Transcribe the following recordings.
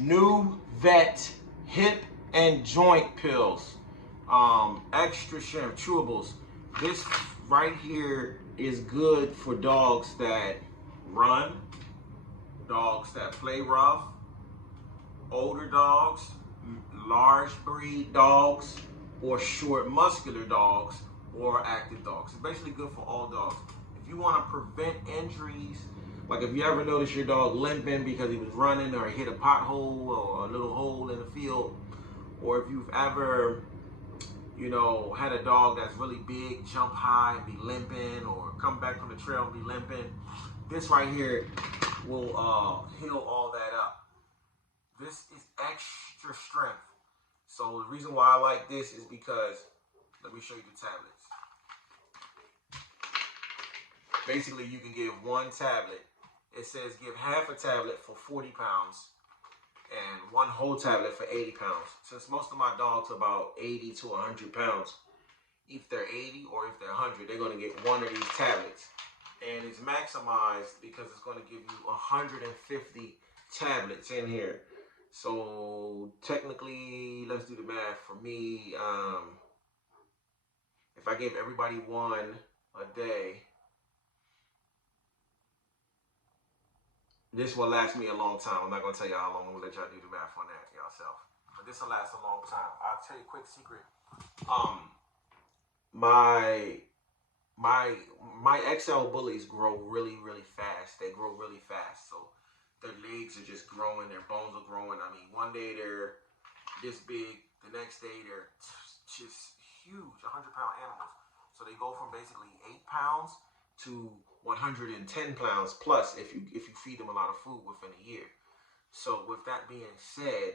New Vet Hip and Joint Pills. Extra strength chewables. This right here is good for dogs that run, dogs that play rough, older dogs, large breed dogs, or short muscular dogs, or active dogs. It's basically good for all dogs. If you want to prevent injuries, like if you ever notice your dog limping because he was running or hit a pothole or a little hole in the field, or if you've ever, had a dog that's really big, jump high and be limping, or come back from the trail and be limping, this right here will heal all that up. This is extra strength. So the reason why I like this is because, let me show you the tablets. Basically, you can give one tablet. It says give half a tablet for 40 pounds and one whole tablet for 80 pounds. Since most of my dogs are about 80 to 100 pounds, if they're 80 or if they're 100, they're going to get one of these tablets. And it's maximized because it's going to give you 150 tablets in here. So technically, let's do the math. For me, if I gave everybody one a day, this will last me a long time. I'm not going to tell you how long. I'm going to let y'all do the math on that yourself. But this will last a long time. I'll tell you a quick secret. My XL bullies grow really, really fast. They grow really fast. So their legs are just growing. Their bones are growing. I mean, one day they're this big. The next day they're just huge, 100-pound animals. So they go from basically 8 pounds to 110 pounds plus if you feed them a lot of food within a year. So with that being said,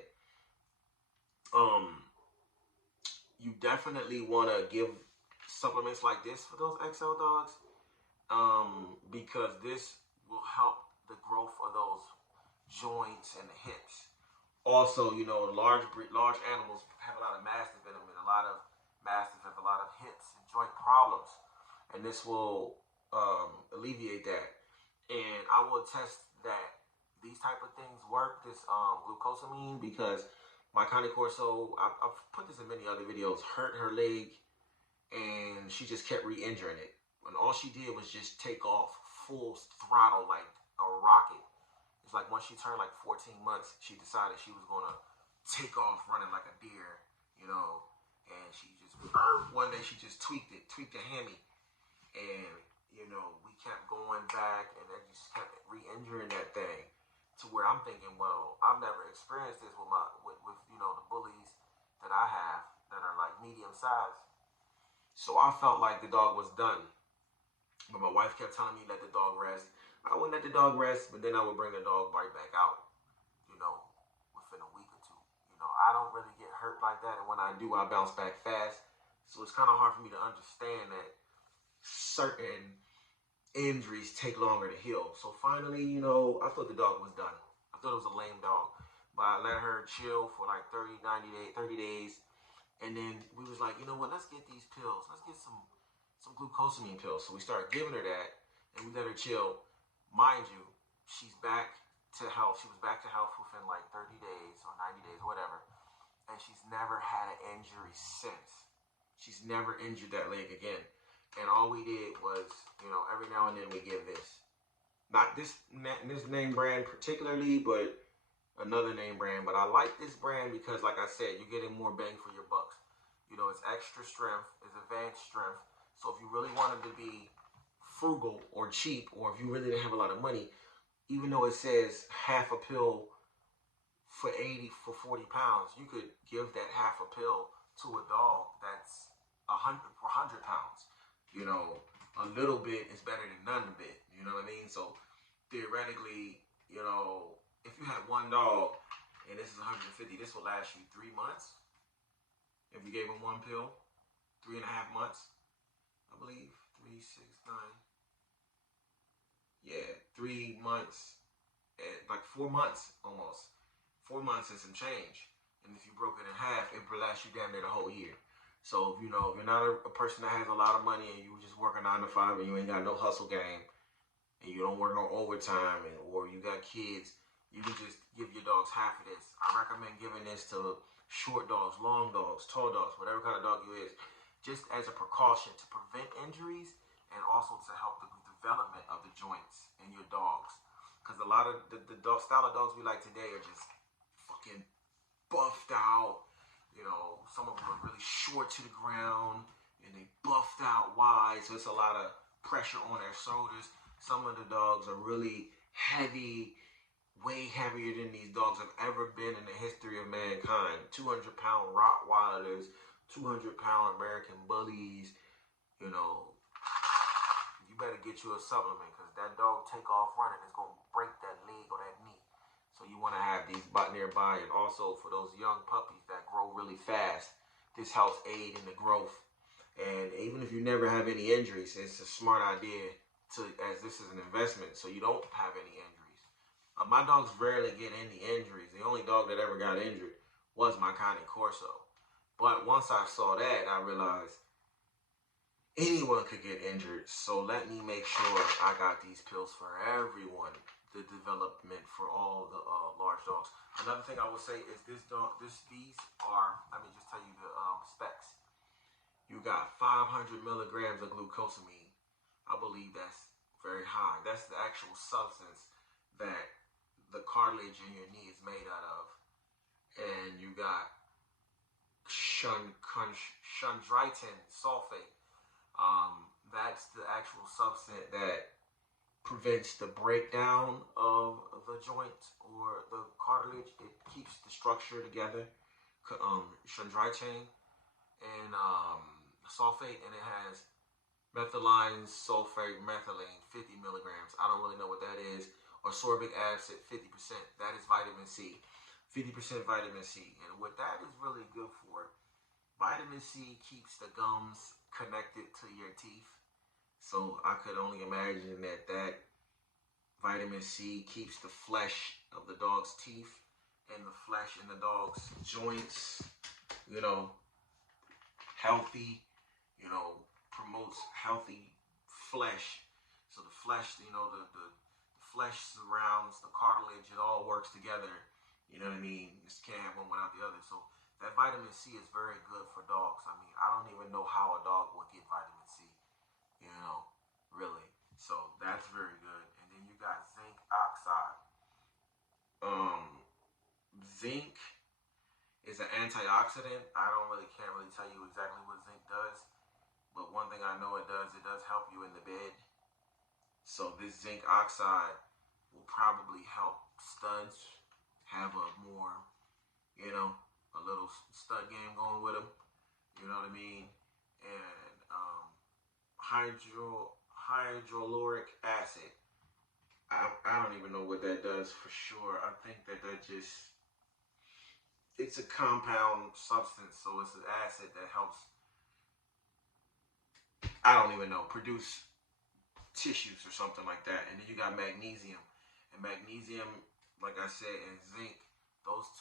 you definitely want to give supplements like this for those XL dogs, because this will help the growth of those joints and the hips. Also, large animals have a lot of mastiff in them, and a lot of mastiff have a lot of hips and joint problems, and this will alleviate that. And I will attest that these type of things work, this glucosamine, because my Connie Corso, I've put this in many other videos, hurt her leg and she just kept re-injuring it. And all she did was just take off full throttle like a rocket. It's like once she turned like 14 months, she decided she was going to take off running like a deer, and she just, one day she just tweaked the hammy. And, we kept going back and they just kept re-injuring that thing to where I'm thinking, well, I've never experienced this with the bullies that I have that are like medium size. So I felt like the dog was done. But my wife kept telling me, let the dog rest. I wouldn't let the dog rest, but then I would bring the dog right back out, within a week or two. I don't really get hurt like that. And when I do, I bounce back fast. So it's kind of hard for me to understand that certain injuries take longer to heal. So finally, I thought the dog was done. I thought it was a lame dog. But I let her chill for like 30 days. And then we was like, you know what, let's get these pills. Let's get some glucosamine pills. So we started giving her that, and we let her chill. Mind you, she's back to health. She was back to health within like 30 days or 90 days, whatever. And she's never had an injury since. She's never injured that leg again. And all we did was, every now and then we give this. Not this name brand particularly, but another name brand. But I like this brand because, like I said, you're getting more bang for your bucks. It's extra strength, it's advanced strength. So if you really wanted to be frugal or cheap, or if you really didn't have a lot of money, even though it says half a pill for 40 pounds, you could give that half a pill to a dog that's 100 pounds. A little bit is better than none bit. You know what I mean? So theoretically, if you had one dog and this is 150, this will last you 3 months. If you gave him one pill, 3.5 months, I believe, 3, 6, 9. Yeah, 3 months, like 4 months almost. 4 months and some change. And if you broke it in half, it would last you damn near the whole year. So if you're not a person that has a lot of money and you just work a 9 to 5 and you ain't got no hustle game and you don't work no overtime, or you got kids, You can just give your dogs half of this. I recommend giving this to short dogs, long dogs, tall dogs, whatever kind of dog you is, just as a precaution to prevent injuries and also to help the development of the joints in your dogs. Because a lot of the dog, style of dogs we like today are just fucking buffed out. You know, some of them are really short to the ground and they buffed out wide, so it's a lot of pressure on their shoulders. Some of the dogs are really heavy, way heavier than these dogs have ever been in the history of mankind. 200-pound Rottweilers, 200-pound American Bullies. You know, you better get you a supplement because that dog take off running, it's going to break that leg or that knee. So you want to have these nearby. And also for those young puppies that grow really fast, this helps aid in the growth. And even if you never have any injuries, it's a smart idea as this is an investment, so you don't have any injuries. My dogs rarely get any injuries. The only dog that ever got injured was my Cane Corso. But once I saw that, I realized anyone could get injured. So let me make sure I got these pills for everyone. The development for all the large dogs. Another thing I will say is these are, let me just tell you the specs. You got 500 milligrams of glucosamine. I believe that's very high. That's the actual substance that the cartilage in your knee is made out of. And you got chondroitin sulfate. That's the actual substance that prevents the breakdown of the joint or the cartilage. It keeps the structure together. Chondroitin and sulfate, and it has methylene sulfate methylene 50 milligrams. I don't really know what that is. Or sorbic acid 50%. That is vitamin C. 50% vitamin C. And what that is really good for, vitamin C keeps the gums connected to your teeth. So I could only imagine that vitamin C keeps the flesh of the dog's teeth and the flesh in the dog's joints, you know, healthy, you know, promotes healthy flesh. So the flesh, you know, the flesh surrounds the cartilage. It all works together. You know what I mean? Just can't have one without the other. So that vitamin C is very good for dogs. I mean, I don't even know how a dog would get vitamin C. You know, really. So that's very good. And then you got zinc oxide. Zinc is an antioxidant. I can't really tell you exactly what zinc does, but one thing I know it does help you in the bed. So this zinc oxide will probably help studs have a more, you know, a little stud game going with them. You know what I mean? And hydroluric acid. I don't even know what that does for sure. I think that just, it's a compound substance, so it's an acid that helps, I don't even know, produce tissues or something like that. And then you got magnesium. And magnesium, like I said, and zinc, those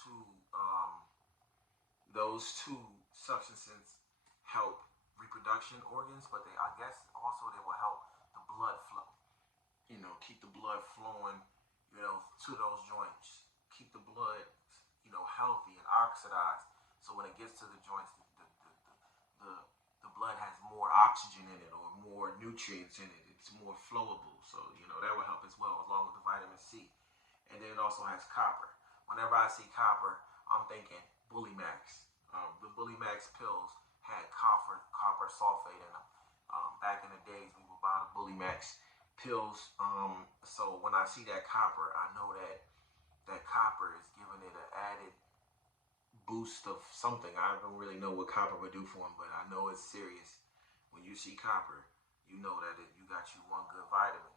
two substances help reproduction organs, but I guess also they will help the blood flow. You know, keep the blood flowing, you know, to those joints. Keep the blood, you know, healthy and oxidized. So when it gets to the joints, the blood has more oxygen in it or more nutrients in it. It's more flowable. So, you know, that will help as well, along with the vitamin C. And then it also has copper. Whenever I see copper, I'm thinking Bully Max. The Bully Max pills had copper sulfate in them. Back in the days, we would buy the Bully Max pills. So when I see that copper, I know that copper is giving it an added boost of something. I don't really know what copper would do for them, but I know it's serious. When you see copper, you know that you got you one good vitamin.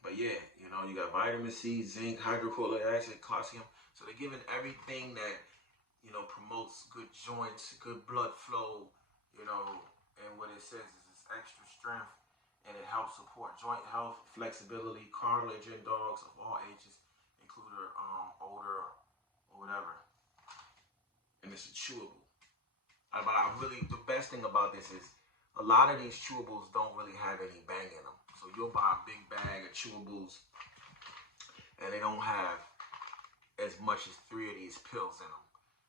But yeah, you know, you got vitamin C, zinc, hydrochloric acid, calcium. So they're giving everything that, you know, promotes good joints, good blood flow, you know, and what it says is it's extra strength, and it helps support joint health, flexibility, cartilage in dogs of all ages, including older or whatever. And it's a chewable. But the best thing about this is a lot of these chewables don't really have any bang in them. So you'll buy a big bag of chewables, and they don't have as much as 3 of these pills in them.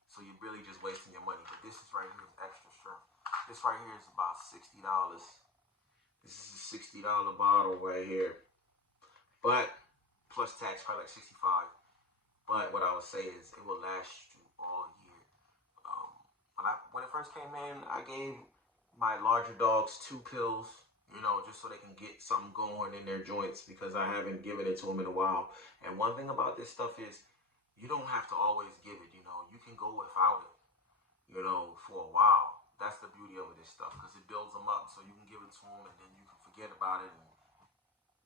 So you're really just wasting your money. But this is right here is extra strength. This right here is about $60. This is a $60 bottle right here. But plus tax, probably like 65. But what I would say is it will last you all year. When it first came in, I gave my larger dogs 2 pills, you know, just so they can get something going in their joints, because I haven't given it to them in a while. And one thing about this stuff is you don't have to always give it, you know. You can go without it, you know, for a while. That's the beauty of this stuff, because it builds them up, so you can give it to them and then you can forget about it. And,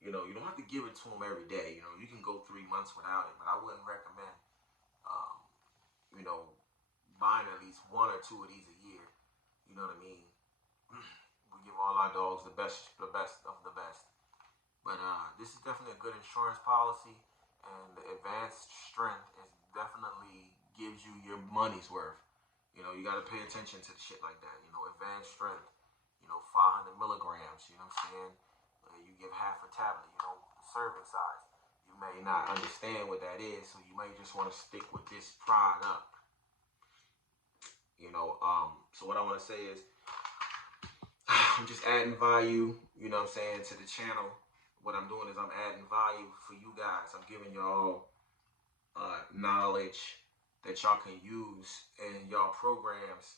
you know, you don't have to give it to them every day. You know, you can go 3 months without it, but I wouldn't recommend, you know, buying at least 1 or 2 of these a year. You know what I mean? We give all our dogs the best of the best. But this is definitely a good insurance policy, and the advanced strength is definitely gives you your money's worth. You know, you got to pay attention to shit like that. You know, advanced strength, you know, 500 milligrams, you know what I'm saying? You give half a tablet, you know, the serving size. You may not understand what that is, so you may just want to stick with this product. You know, so what I want to say is, I'm just adding value, you know what I'm saying, to the channel. What I'm doing is I'm adding value for you guys. I'm giving y'all knowledge that y'all can use in y'all programs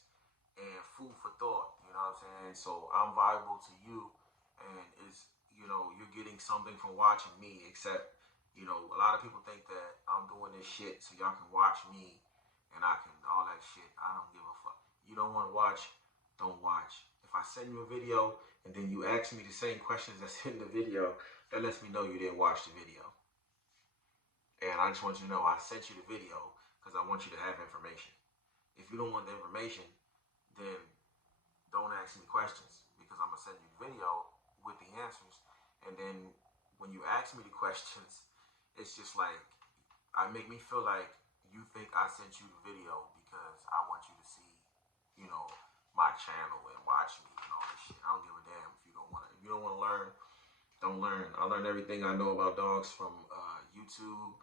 and food for thought, you know what I'm saying? So I'm valuable to you, and it's, you know, you're getting something from watching me, except, you know, a lot of people think that I'm doing this shit so y'all can watch me and I can, all that shit. I don't give a fuck. You don't want to watch, don't watch. If I send you a video and then you ask me the same questions that's in the video, that lets me know you didn't watch the video. And I just want you to know I sent you the video because I want you to have information. If you don't want the information, then don't ask me questions, because I'm going to send you the video with the answers. And then when you ask me the questions, it's just like, I make me feel like you think I sent you the video because I want you to see, you know, my channel and watch me and all this shit. I don't give a damn if you don't want to. If you don't want to learn, don't learn. I learned everything I know about dogs from YouTube.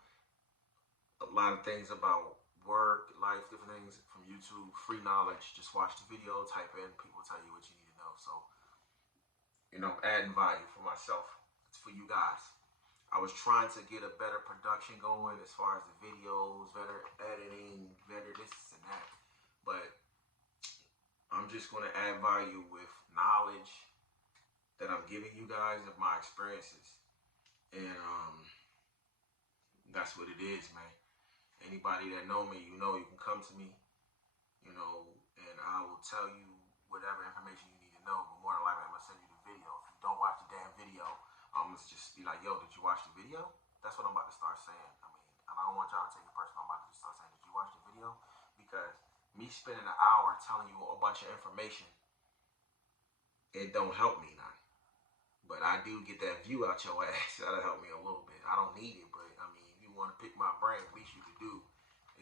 A lot of things about work, life, different things from YouTube. Free knowledge. Just watch the video, type in, people tell you what you need to know. So, you know, adding value for myself. It's for you guys. I was trying to get a better production going as far as the videos, better editing, better this and that. But I'm just going to add value with knowledge that I'm giving you guys of my experiences. And that's what it is, man. Anybody that know me, you know you can come to me, you know, and I will tell you whatever information you need to know. But more than likely, I'm going to send you the video. If you don't watch the damn video, I'm going to just be like, yo, did you watch the video? That's what I'm about to start saying. I mean, and I don't want y'all to take it personal. I'm about to just start saying, did you watch the video? Because me spending an hour telling you a bunch of information, it don't help me none. But I do get that view out your ass. That'll help me a little bit. I don't need it, but I mean, if you want to pick my brain, at least you can do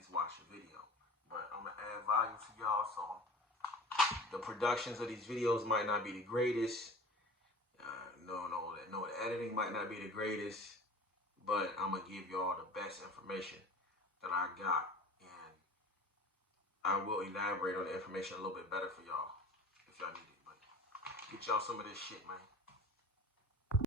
is watch the video. But I'm going to add value to y'all, so the productions of these videos might not be the greatest. No, the editing might not be the greatest, but I'm going to give y'all the best information that I got, and I will elaborate on the information a little bit better for y'all if y'all need it. But get y'all some of this shit, man.